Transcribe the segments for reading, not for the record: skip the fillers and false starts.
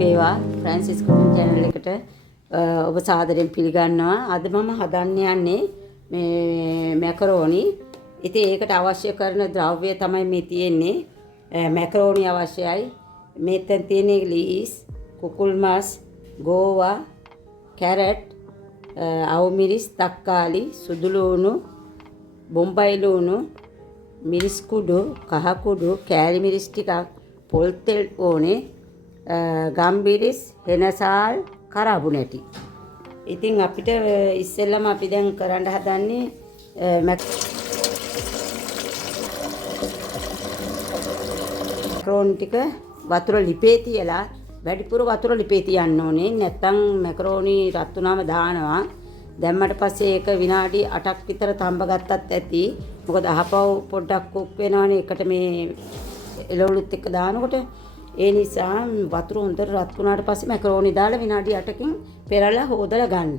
වේවා Francis cooking channel එකට ඔබ සාදරයෙන් පිළිගන්නවා. අද මම හදන්න යන්නේ මේ මැකරෝනි. ඉතින් ඒකට අවශ්‍ය කරන ද්‍රව්‍ය තමයි මේ තියෙන්නේ. මැකරෝනි අවශ්‍යයි. මෙතන තියෙන්නේ ලීස්, කුකුල් මස්, ගෝවා, කැරට්, අවු මිරිස්, තක්කාලි, සුදු ලුණු, බොම්බයි ලුණු, මිරිස් කුඩු, කහ කුඩු, කෑලි මිරිස් ටිකක්, පොල් තෙල් ඕනේ, ගම්බිරිස්, හෙනසාල්, කරාබු නැටි. ඉතින් අපිට ඉස්සෙල්ලම අපි දැන් කරන්න හදන්නේ මැකරෝනි ටික වතුර ලිපේ තියලා වැඩිපුර වතුර ලිපේ තියන්න ඕනේ. නැත්තම් මැකරෝනි රත් වුණාම දානවා. දැම්මට පස්සේ ඒක විනාඩි 8ක් විතර තඹ ගත්තත් ඇති. මොකද අහපව් පොඩ්ඩක් කුක් වෙනවනේ එකට මේ එළවලුත් එක්ක දානකොට. ඒ නිසා වතුර හොඳට රත් වුණාට පස්සේ මැකරෝනි දාලා විනාඩි 8කින් පෙරලා හොදලා ගන්න.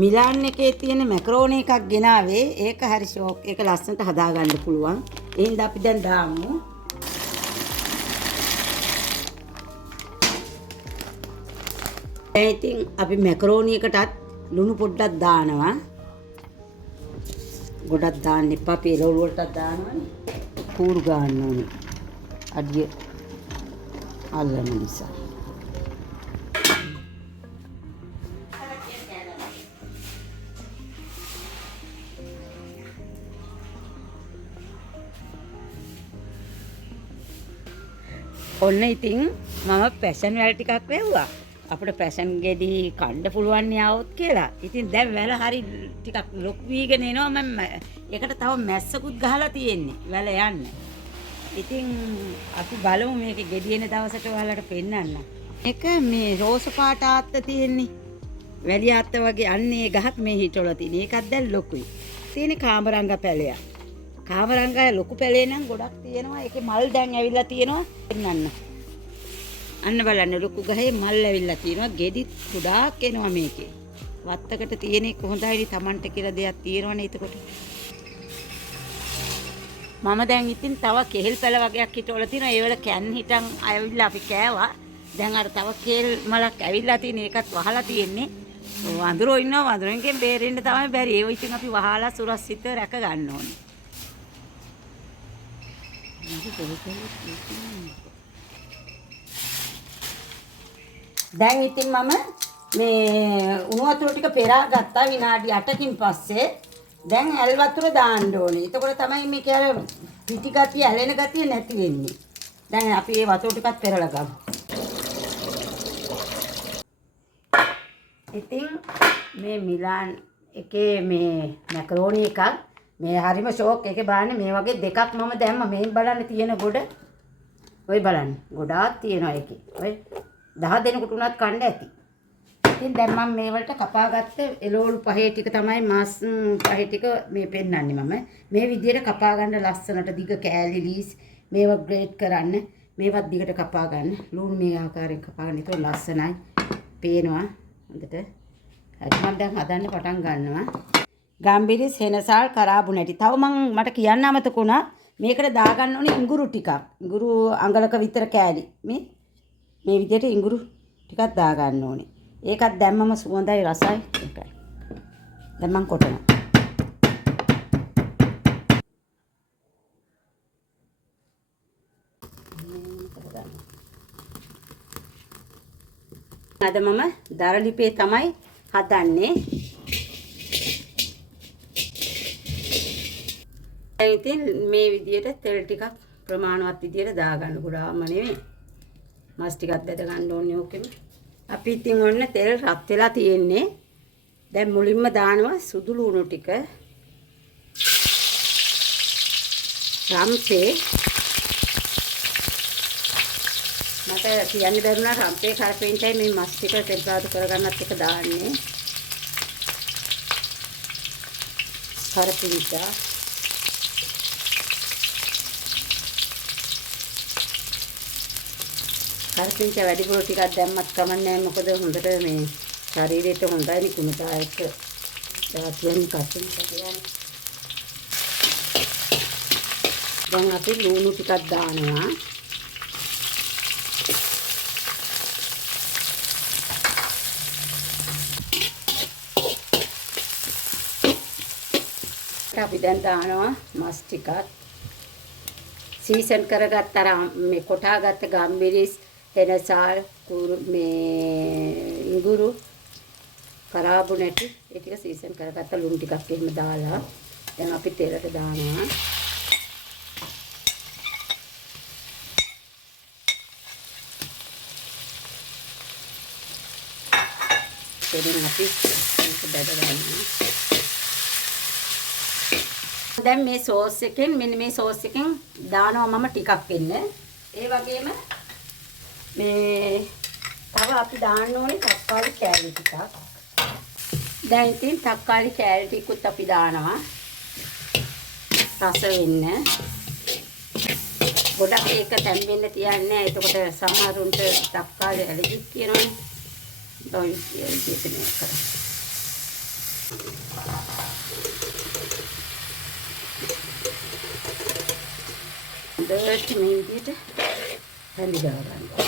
මිලාන් එකේ තියෙන මැකරෝනි එකක් ගෙනාවේ. ඒක හරි ෂෝක්. ඒක ලස්සනට හදා ගන්න පුළුවන්. එහෙනම් අපි දැන් දාමු. ඉතින් අපි මැකරෝනි එකටත් ලුණු පොඩ්ඩක් දානවා. ගොඩක් දාන්න එපා. අපි එළවලු වලටත් දානවානේ. කූරු ගන්න ඕනේ. අඩිය අල්ලන නිසා. ඔන්න ඉතින් මම පැෂන් වැල් ටිකක් වැව්වා. අපිට පැෂන් ගෙඩි කන්න පුළුවන් යාවොත් කියලා. ඉතින් දැන් වැල හරි ටිකක් ලොකු වීගෙන එනවා. මම ඒකට තව මැස්සකුත් ගහලා තියෙන්නේ වැල යන්න. ඉතින් අපි බලමු මේක ගෙඩි එන දවසට ඔයාලට පෙන්නන්න. ඒක මේ රෝස පාට ආත්ත තියෙන්නේ. වැලි ආත්ත වගේ අන්නේ ගහක් මේ හිටවල තියෙන. ඒකත් දැන් ලොකුයි. තියෙන්නේ කාමරංග පැලයක්. කාමරංග ලොකු පැලේ නම් ගොඩක් තියෙනවා. ඒකේ මල් දැන් ඇවිල්ලා තියෙනවා. පෙන්නන්න. අන්න බලන්න ලොකු ගහේ මල් ඇවිල්ලා තියෙනවා. ගෙඩි ගොඩාක් එනවා මේකේ. වත්තකට තියෙන එක හොඳයි. Tamanට කියලා දෙයක් තියෙනවනේ එතකොට. මම දැන් ඉතින් තව කෙහෙල් පැල වගේක් හිටවල තියෙනවා. ඒ වල කැන් හිටන් ඇවිල්ලා අපි කෑවා. දැන් අර තව කෙහෙල් මලක් ඇවිල්ලා තියෙන ඒකත් වහලා තියෙන්නේ. වඳුරෝ ඉන්නවා. වඳුරෙන්ගෙන් බේරෙන්න තමයි බැරි. ඒක ඉතින් අපි වහලා සුරක්ෂිතව රැක ගන්න ඕනේ. දැන් ඉතින් මම මේ උණු වතුර ටික පෙරා ගත්තා විනාඩි 8කින් පස්සේ. දැන් ඇල් වතුර දාන්න ඕනේ. එතකොට තමයි මේක අර පිටි ගතිය, ඇලෙන ගතිය නැති වෙන්නේ. දැන් අපි මේ වතුර ටිකත් පෙරලා ගමු. ඉතින් මේ මිලාන් එකේ මේ මැකරෝනි එකක් මේ හරිම ෂෝක්. ඒකේ බලන්න මේ වගේ දෙකක් මම දැම්මා. මේ බලන්න තියෙන ගොඩ. ඔය බලන්න. ගොඩාක් තියෙනවා ඒකේ. ඔය 10 දෙනෙකුට උනත් කන්න ඇති. ඉතින් දැන් මම මේ වලට කපාගත්ත එළවලු පහේ ටික තමයි මාස් පහේ ටික මේ පෙන්නන්නේ මම. මේ විදිහට කපා ගන්න ලස්සනට දිග කෑලි ලීස් මේවා ග්‍රේට් කරන්න. මේවත් දිගට කපා ගන්න. ලුණු මේ ආකාරයෙන් කපා ගන්න. ඒක ලස්සනයි. පේනවා හොඳට. හරි මම දැන් හදන්න පටන් ගන්නවා. ගම්බිරිස්, හෙනසාල්, කරාබු නැටි. තව මට කියන්න අමතක වුණා. මේකට දාගන්න ඕනේ ඉඟුරු ටිකක්. ඉඟුරු අඟලක විතර කෑලි. මේ විදිහට ඉඟුරු ටිකක් දාගන්න ඕනේ. ඒකත් දැම්මම සුවඳයි රසයි. ඒකයි. දැන් මම කොටනවා. අද මම දරලිපේ තමයි හදන්නේ. ඉතින් මේ විදිහට තෙල් ටිකක් ප්‍රමාණවත් විදිහට දාගන්න. ගොඩාක්ම නෙමෙයි. මස් ටිකක් බෙද ගන්න ඕනේ ඕකෙම. අපි ඉතින් ඔන්න තෙල් රත් වෙලා තියෙන්නේ. දැන් මුලින්ම දානවා සුදු ලුණු ටික. රම්පේ. මට කියන්න බැරුණා රම්පේ කරපෙන්ටයි මේ මස් ටික ටෙම්පරාදු කරගන්නත් එක දාන්නේ. කරපින්චා. කරපින්චා වැඩිපුර ටිකක් දැම්මත් කමන්නේ නැහැ. මොකද හොඳට මේ ශරීරයට හොඳයි නිකුණතා එක්ක. දාතියන් කසින් කියන්නේ. දැන් අපි ලුණු ටිකක් දානවා. අපි දැන් දානවා මස් ටිකක්. සීසන් කරගත්ත අර මේ කොටාගත්ත ගම්මිරිස්, හෙනසාල්, මේ ඉඟුරු, කරාබු නැටි ඒ ටික සීසන් කරගත්ත ලුණු ටිකක් එහෙම දාලා දැන් අපි තෙලට දානවා. තෙලින් අපි මේක බෙද ගන්නවා. දැන් මේ සෝස් එකෙන් මෙන්න මේ සෝස් එකෙන් දානවා මම ටිකක් එන්න. ඒ වගේම මේ තව අපි දාන්න ඕනේ තක්කාලි කෑලි ටිකක්. දැන් ඉතින් තක්කාලි කෑලි ටිකුත් අපි දානවා. රස වෙන්න. ගොඩක් ඒක තැම්බෙන්න තියන්නේ නැහැ. එතකොට සමහරුන්ට තක්කාලි ඇලර්ජික් කියනවනේ. ඔය විදිහට මේක කරා. දෙයට මේ විදිහට හැඳි ගා ගන්නවා.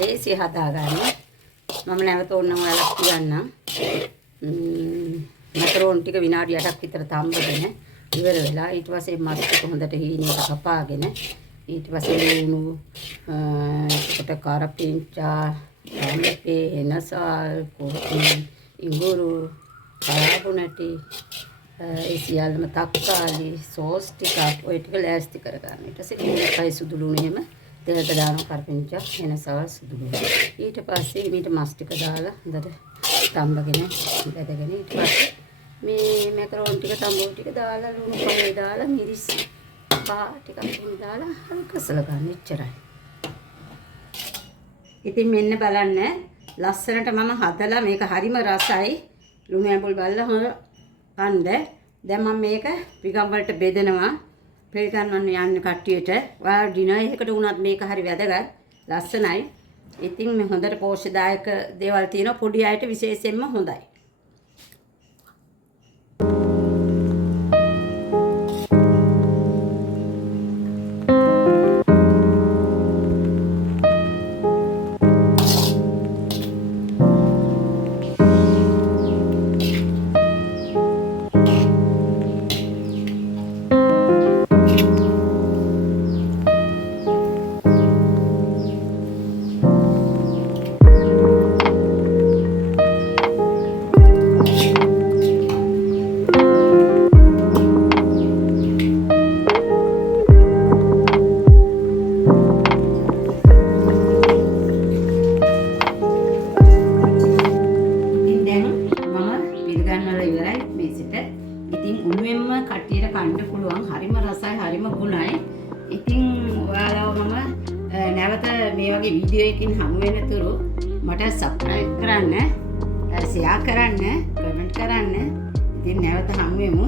ලේසි හදා ගන්න. මම නැවත ඕනනම් ඔයාලට කියන්නම්. මැකරෝන් ටික විනාඩි 8ක් විතර තම්බගෙන ඉවර වෙලා ඊට පස්සේ මස් ටික හොඳට හීනෙට කපාගෙන ඊට පස්සේ ලුණු එතකොට කරපිංචා අම්පේ එනසල් කොහොම ඉඟුරු කරාබු නැටි ඒ සියල්ලම තක්කාලි සෝස් ටිකක් ඔය ටික ලෑස්ති කරගන්න. ඊට පස්සේ එකයි සුදු ලුණු එහෙම තෙලට දානවා කරපිංචා එනසල් සුදු ලුණු. ඊට පස්සේ මේට මස් ටික දාලා හොඳට තම්බගෙන බෙදගෙන ඊට පස්සේ මේ මැකරෝන් ටික තඹෝ ටික දාලා ලුණු පොඩි දාලා මිරිස් පා ටිකක් එහෙම දාලා කසල ගන්න එච්චරයි. ඉතින් මෙන්න බලන්න ලස්සනට මම හදලා මේක හරිම රසයි. ලුණු ඇඹුල් බලලා හොඳ කන්න. දැන් මම මේක පිගම් වලට බෙදනවා. පිළිගන්නවන්න යන්න කට්ටියට. ඔයාලා ඩිනර් එකකට වුණත් මේක හරි වැදගත්. ලස්සනයි. ඉතින් මේ හොඳට පෝෂ්‍යදායක දේවල් තියෙනවා. පොඩි අයට විශේෂයෙන්ම හොඳයි. ඉතින් උණුවෙන්ම කට්ටියට කන්න පුළුවන්. හරිම රසයි, හරිම ගුණයි. ඉතින් ඔයාලව මම නැවත මේ වගේ වීඩියෝ එකකින් හමු වෙන තුරු මට සබ්ස්ක්‍රයිබ් කරන්න, ෂෙයා කරන්න, කමෙන්ට් කරන්න. ඉතින් නැවත හමු වෙමු.